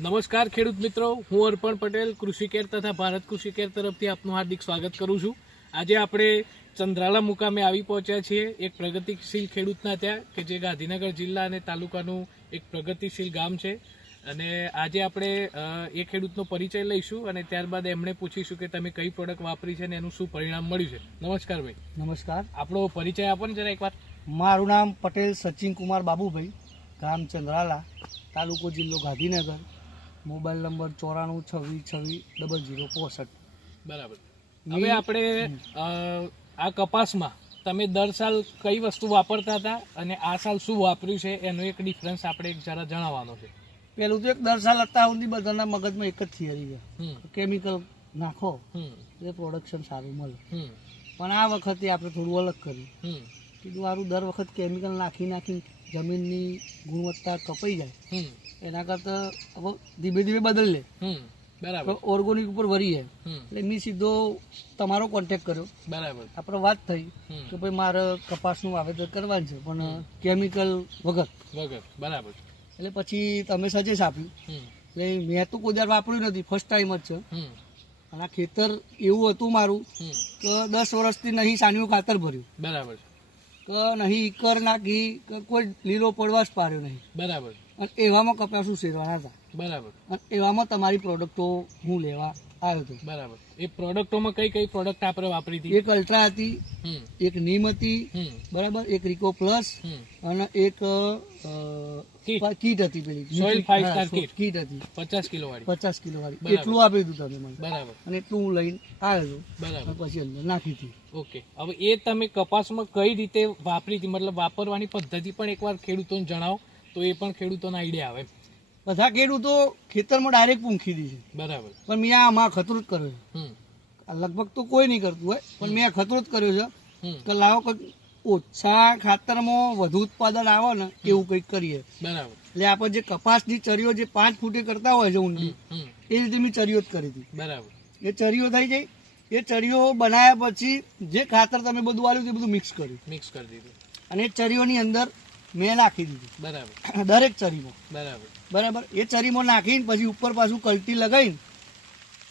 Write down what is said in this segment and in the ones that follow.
નમસ્કાર ખેડૂત મિત્રો, હું અર્પણ પટેલ કૃષિ કેર તથા ભારત કૃષિ કેર તરફથી આપનું હાર્દિક સ્વાગત કરું છું. આજે આપણે ચંદ્રાલા મુકામે આવી પહોંચ્યા છીએ એક પ્રગતિશીલ ખેડૂતના ત્યાં કે જે ગાંધીનગર જિલ્લા અને તાલુકાનું એક પ્રગતિશીલ ગામ છે. અને આજે આપણે એ ખેડૂતનો પરિચય લઈશું અને ત્યારબાદ એમણે પૂછીશું કે તમે કઈ પ્રોડક્ટ વાપરી છે અને એનું શું પરિણામ મળ્યું છે. નમસ્કાર ભાઈ. નમસ્કાર. આપણો પરિચય આપો ને જરા એકવાર. મારું નામ પટેલ સચિન કુમાર બાબુભાઈ, ગામ ચંદ્રાલા, તાલુકો જિલ્લો ગાંધીનગર, મોબાઈલ નંબર 9426260065. બરાબર. હવે આપણે આ કપાસમાં તમે દર સાલ કઈ વસ્તુ વાપરતા હતા અને આ સાલ શું વાપર્યું છે એનો એક ડિફરન્સ આપણે જરા જણાવવાનો છે. પેલું તો એક 10 સાલ અત્યાર સુધી બધાના મગજમાં એક જ થિયરી છે, કેમિકલ નાખો એ પ્રોડક્શન સારું મળે. પણ આ વખતે આપણે થોડું અલગ કર્યું. કીધું સારું દર વખત કેમિકલ નાખી જમીનની ગુણવત્તા કપાઈ જાય એના કરતાં હવે ધીમે ધીમે બદલી લે. બરાબર. ઓર્ગોનિક ઉપર વરી જાય એટલે મેં સીધો તમારો કોન્ટેક્ટ કર્યો. બરાબર. આપણે વાત થઈ કે ભાઈ મારે કપાસનું વાવેતર કરવાનું છે પણ કેમિકલ વગર. બરાબર. એટલે પછી તમે સજેસ્ટ આપ્યું એટલે મેં તો કોઈ વાર વાપર્યું નથી, ફર્સ્ટ ટાઈમ જ છે. અને આ ખેતર એવું હતું મારું કે 10 વર્ષથી નહીં સાનિયું ખાતર ભર્યું. બરાબર. કે નહીં ઈકર નાખી કે કોઈ લીલો પડવાશ પાડ્યો નહીં. બરાબર. અને એવામાં કપાસું શેરવાના હતા. બરાબર. અને એવામાં તમારી પ્રોડક્ટો હું લેવા આવ્યો હતો. બરાબર. એ પ્રોડક્ટોમાં કઈ કઈ પ્રોડક્ટ આપણે વાપરી હતી? એક અલ્ટ્રા હતી, એક નીમ હતી, બરાબર, એક રિકો પ્લસ અને એક કીટ હતી, પેલી સોઇલ 5 સ્ટાર કીટ હતી 50 કિલો વાળી. એટલું આપ્યું હતું તમે મને. બરાબર. અને એટલું હું લઈને આવ્યો હતો. બરાબર. પછી અંદર નાખી હતી. ઓકે. હવે એ તમે કપાસમાં કઈ રીતે વાપરી હતી, મતલબ વાપરવાની પદ્ધતિ પણ એકવાર ખેડૂતોને જણાવો તો એ પણ ખેડૂતોને આઈડિયા આવે. બધા ખેડૂતો ખેતરમાં ડાયરેક્ટ પૂંખી દી છે. બરાબર. પણ મેં આમાં ખતરો જ કર્યો છે. લગભગ તો કોઈ નહીં કરતું હોય પણ મેં ખતરો જ કર્યો છે કે લાવો ઓછા ખાતરમાં વધુ ઉત્પાદન આવે ને એવું કંઈક કરીએ. બરાબર. એટલે આપણે જે કપાસની ચરીઓ જે 5 ફૂટે કરતા હોય છે ઊંડી, એ રીતે મેં ચરીઓ જ કરી હતી. બરાબર. એ ચરીઓ થઈ જાય. એ ચરીઓ બનાવ્યા પછી જે ખાતર તમે બધું આવ્યું તે બધું મિક્સ કરી દીધું અને એ ચરીઓની અંદર મેં નાખી દીધું. બરાબર. દરેક ચરીમાં. બરાબર. એ ચરીમાં નાખીને પછી ઉપર પાછું કલટી લગાવીને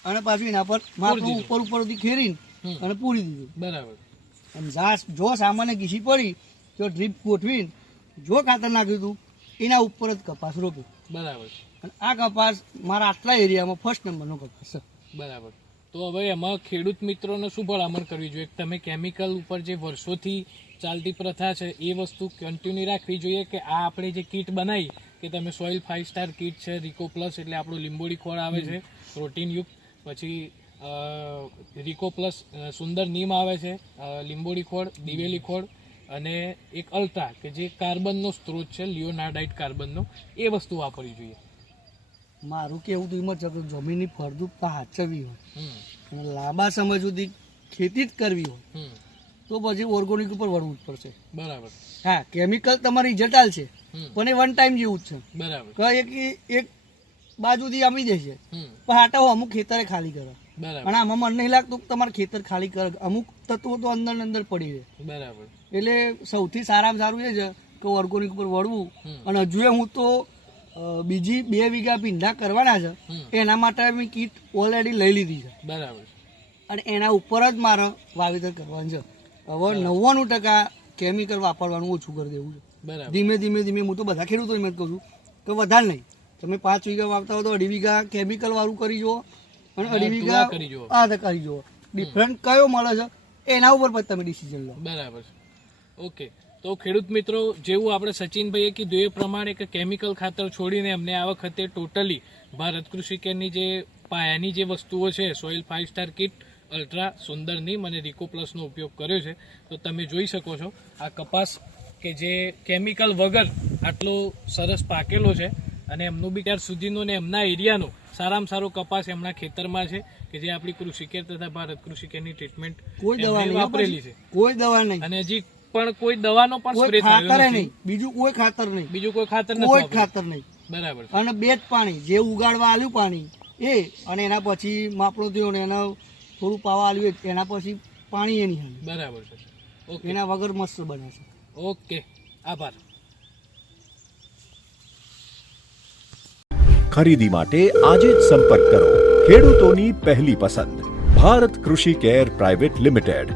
અને પાછું એના પર માપનું ઉપરથી ખેરીને અને પૂરી દીધું. બરાબર. અને જો સામાન્ય ઘીસી પડી તો ડ્રીપ ગોઠવીને જો ખાતર નાખ્યું હતું એના ઉપર જ કપાસ રોપ્યો. બરાબર. અને આ કપાસ મારા આટલા એરિયામાં ફર્સ્ટ નંબરનો કપાસ છે. બરાબર. તો હવે એમાં ખેડૂત મિત્રોને શું ભલામણ કરવી જોઈએ? તમે કેમિકલ ઉપર જે વર્ષોથી ચાલતી પ્રથા છે એ વસ્તુ કન્ટિન્યુ રાખવી જોઈએ કે આ આપણે જે કીટ બનાવી કે તમે સોઇલ 5 સ્ટાર કીટ છે, રિકો પ્લસ એટલે આપણું લીંબોડી ખોળ આવે છે પ્રોટીનયુક્ત, પછી રિકો પ્લસ સુંદર નીમ આવે છે, લીંબોડી ખોળ, દિવેલી ખોળ અને એક અલ્ટ્રા કે જે કાર્બનનો સ્ત્રોત છે, લિયોનાર્ડાઇટ કાર્બનનો, એ વસ્તુ વાપરવી જોઈએ. મારું કેવું તો એમ જ છે કે જમીનની ફળદ્રુપતા સાચવવી હોય અને લાંબા સમય સુધી ખેતી જ કરવી હોય તો પછી ઓર્ગોનિક ઉપર વળવું જ પડશે. બરાબર. હા, કેમિકલ તમારી રિઝલ્ટ આલશે પણ એ વન ટાઈમ જેવું જ છે. બરાબર. એક બાજુથી આમી જશે પણ હાટાઓ અમુક ખેતરે ખાલી કરે. બરાબર. અને આમાં મને નહીં લાગતું તમારે ખેતર ખાલી કરે, અમુક તત્વો તો અંદર પડી રહે. બરાબર. એટલે સૌથી સારામાં સારું એ છે કે ઓર્ગોનિક ઉપર વળવું. અને હજુ હું તો બીજી 2 વીઘા ભીંડા કરવાના છે એના માટે મેં કીટ ઓલરેડી લઈ લીધી છે. બરાબર. અને એના ઉપર જ મારે વાવેતર કરવાનું છે. હવે 99% કેમિકલ વાપરવાનું ઓછું કરી દેવું છે. બરાબર. ધીમે ધીમે હું તો બધા ખેડૂતોને એમ જ કહું છું કે વધારે નહીં, તમે 5 વીઘા વાવતા હો તો 2.5 વીઘા કેમિકલ વાળું કરી જુઓ અને 2.5 વીઘા કરી જુઓ. ડિફરન્ટ કયો મળે છે એના ઉપર પછી તમે ડિસિઝન લો. બરાબર. ઓકે. તો ખેડૂત મિત્રો, જેવું આપણે સચિનભાઈએ કીધું એ પ્રમાણે કે કેમિકલ ખાતર છોડીને અમને આ વખતે ટોટલી ભારત કૃષિ કેરની જે પાયાની જે વસ્તુઓ છે, સોઇલ 5 સ્ટાર કીટ, અલ્ટ્રા, સુંદર નીમ અને રિકો પ્લસનો ઉપયોગ કર્યો છે. તો તમે જોઈ શકો છો આ કપાસ કે જે કેમિકલ વગર આટલો સરસ પાકેલો છે અને એમનું બી ત્યાર સુધીનો ને એમના એરિયાનો સારામાં સારો કપાસ એમના ખેતરમાં છે કે જે આપણી કૃષિ કેર તથા ભારત કૃષિ કેરની ટ્રીટમેન્ટ કોઈ દવા વાપરેલી છે. કોઈ દવા નહીં અને હજી પણ કોઈ દવાનો પણ સ્પ્રે થયો નહીં. બીજું કોઈ ખાતર નહીં. બરાબર. અને 2 જ પાણી જે ઉગાડવા આલ્યું પાણી એ અને એના પછી માપડો થયો ને એના થોડું પાવા આલ્યું એના પછી પાણી એની હાલ. બરાબર છે. ઓકે. એના વગર મસ્ત બને છે. ઓકે. આભાર. ખરીદી માટે આજે જ સંપર્ક કરો. ખેડૂતોની પહેલી પસંદ ભારત કૃષિ કેર પ્રાઇવેટ લિમિટેડ.